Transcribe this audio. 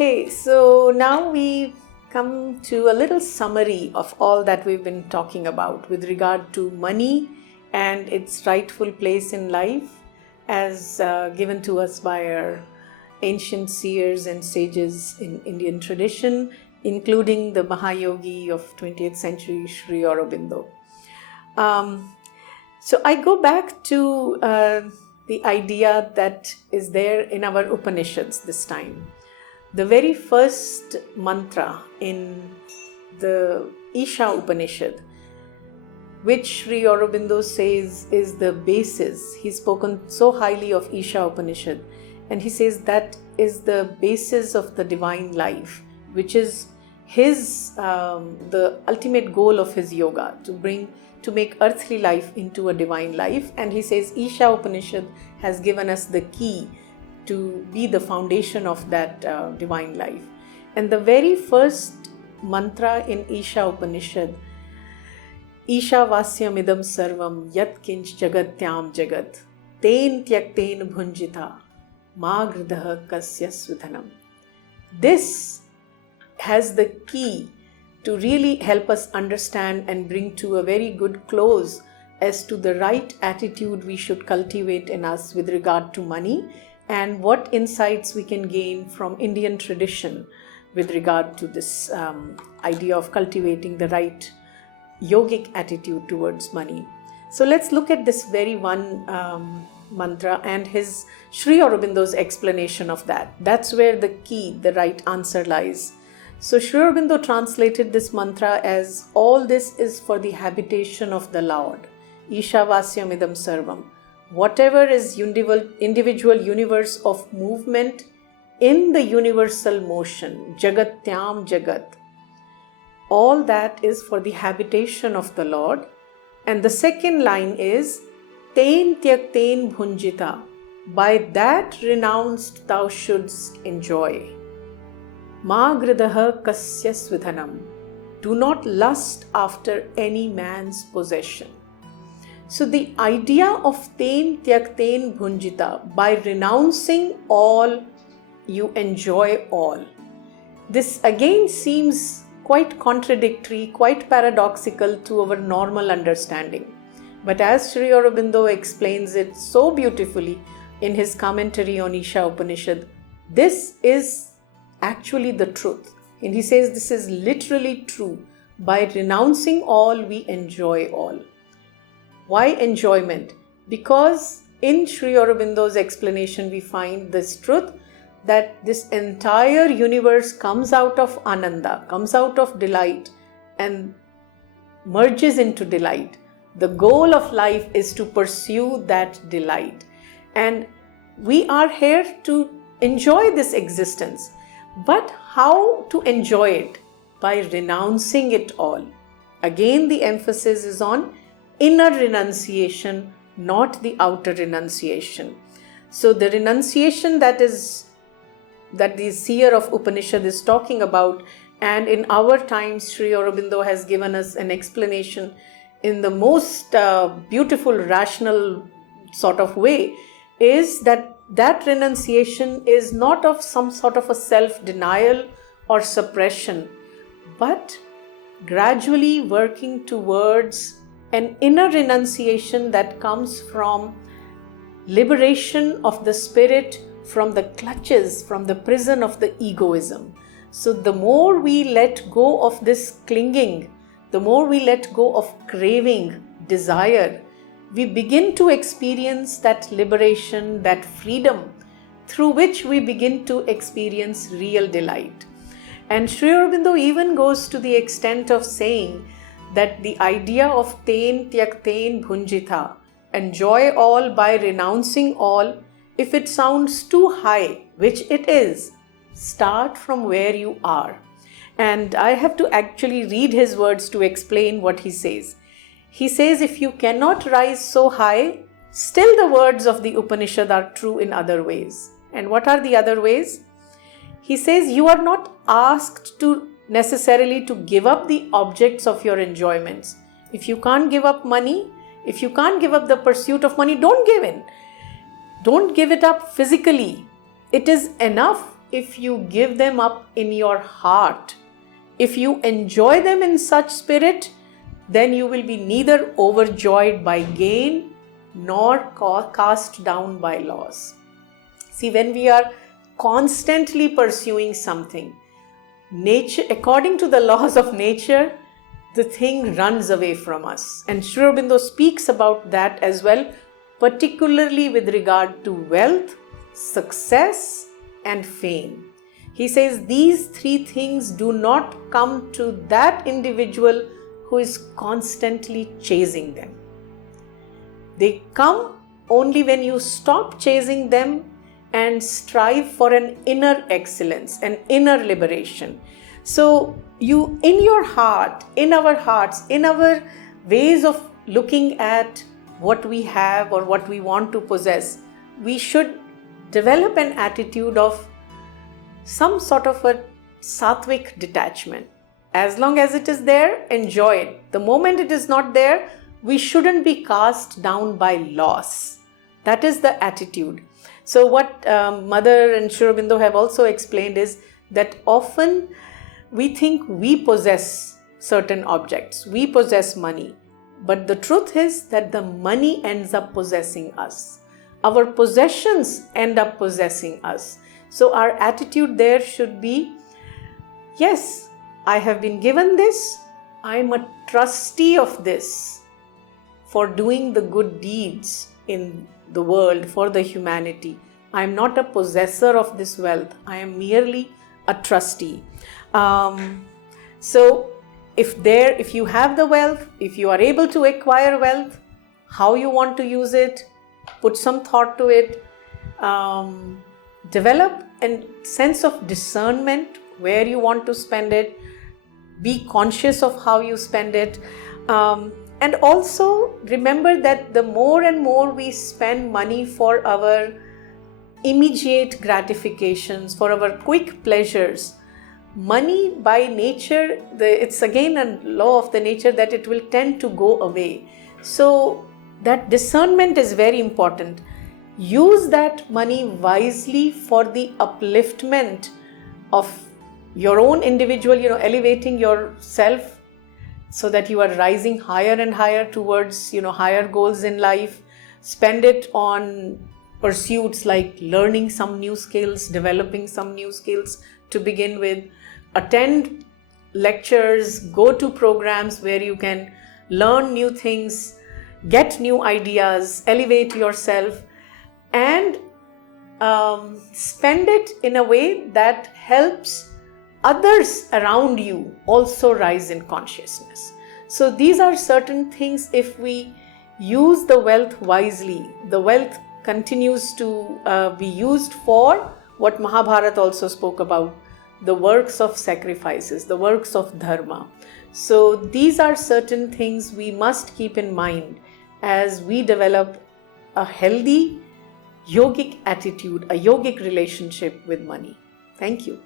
Okay, so now we come to a little summary of all that we've been talking about with regard to money and its rightful place in life as given to us by our ancient seers and sages in Indian tradition, including the Mahayogi of 20th century Sri Aurobindo. So I go back to the idea that is there in our Upanishads this time. The very first mantra in the Isha Upanishad, which Sri Aurobindo says is the basis. He's spoken so highly of Isha Upanishad, and he says that is the basis of the divine life, which is his the ultimate goal of his yoga, to make earthly life into a divine life. And he says Isha Upanishad has given us the key to be the foundation of that divine life. And the very first mantra in Isha Upanishad, Isha Vasyam idam sarvam yat kinch jagatyam jagat ten tyakten bhunjita ma gridah kasya svidhanam. This has the key to really help us understand and bring to a very good close as to the right attitude we should cultivate in us with regard to money, and what insights we can gain from Indian tradition with regard to this idea of cultivating the right yogic attitude towards money. So let's look at this very one mantra and his Sri Aurobindo's explanation of that. That's where the key, the right answer lies. So Sri Aurobindo translated this mantra as, all this is for the habitation of the Lord. Isha Vasyam idam sarvam. Whatever is individual universe of movement in the universal motion, Jagatyam Jagat, all that is for the habitation of the Lord. And the second line is, Ten Tyakten Bhunjita, by that renounced thou shouldst enjoy. Ma gridaha kasya svidhanam, do not lust after any man's possession. So the idea of ten tyakten bhunjita, by renouncing all, you enjoy all. This again seems quite contradictory, quite paradoxical to our normal understanding. But as Sri Aurobindo explains it so beautifully in his commentary on Isha Upanishad, this is actually the truth. And he says this is literally true. By renouncing all, we enjoy all. Why enjoyment? Because in Sri Aurobindo's explanation we find this truth that this entire universe comes out of ananda, comes out of delight and merges into delight. The goal of life is to pursue that delight. And we are here to enjoy this existence. But how to enjoy it? By renouncing it all. Again, the emphasis is on inner renunciation, not the outer renunciation. So the renunciation that the seer of Upanishad is talking about, and in our times Sri Aurobindo has given us an explanation in the most beautiful, rational sort of way, is that renunciation is not of some sort of a self-denial or suppression, but gradually working towards an inner renunciation that comes from liberation of the spirit from the clutches, from the prison of the egoism. So the more we let go of this clinging, the more we let go of craving, desire, we begin to experience that liberation, that freedom, through which we begin to experience real delight. And Sri Aurobindo even goes to the extent of saying that the idea of ten tyakten bhunjita, enjoy all by renouncing all, if it sounds too high, which it is, start from where you are. And I have to actually read his words to explain what he says. He says, if you cannot rise so high, still the words of the Upanishad are true in other ways. And what are the other ways? He says, you are not asked to necessarily to give up the objects of your enjoyments. If you can't give up money, if you can't give up the pursuit of money, don't give in. Don't give it up physically. It is enough if you give them up in your heart. If you enjoy them in such spirit, then you will be neither overjoyed by gain nor cast down by loss. See, when we are constantly pursuing something, nature, according to the laws of nature, the thing runs away from us. And Sri Aurobindo speaks about that as well, particularly with regard to wealth, success, and fame. He says these three things do not come to that individual who is constantly chasing them. They come only when you stop chasing them and strive for an inner excellence, an inner liberation. So you, in your heart, in our hearts, in our ways of looking at what we have or what we want to possess, we should develop an attitude of some sort of a sattvic detachment. As long as it is there, enjoy it. The moment it is not there, we shouldn't be cast down by loss. That is the attitude. So what Mother and Sri Aurobindo have also explained is that often we think we possess certain objects, we possess money, but the truth is that the money ends up possessing us. Our possessions end up possessing us. So our attitude there should be, yes, I have been given this, I am a trustee of this for doing the good deeds in the world, for the humanity. I am not a possessor of this wealth, I am merely a trustee. So if you have the wealth, if you are able to acquire wealth, how you want to use it, put some thought to it, develop a sense of discernment where you want to spend it, be conscious of how you spend it, and also remember that the more and more we spend money for our immediate gratifications, for our quick pleasures, money by nature, it's again a law of the nature that it will tend to go away. So that discernment is very important. Use that money wisely for the upliftment of your own individual, elevating yourself so that you are rising higher and higher towards, higher goals in life. Spend it on pursuits like learning some new skills, developing some new skills to begin with. Attend lectures, go to programs where you can learn new things, get new ideas, elevate yourself, and spend it in a way that helps others around you also rise in consciousness. So these are certain things. If we use the wealth wisely, the wealth continues to be used for what Mahabharata also spoke about, the works of sacrifices, the works of dharma. So these are certain things we must keep in mind as we develop a healthy yogic attitude, a yogic relationship with money. Thank you.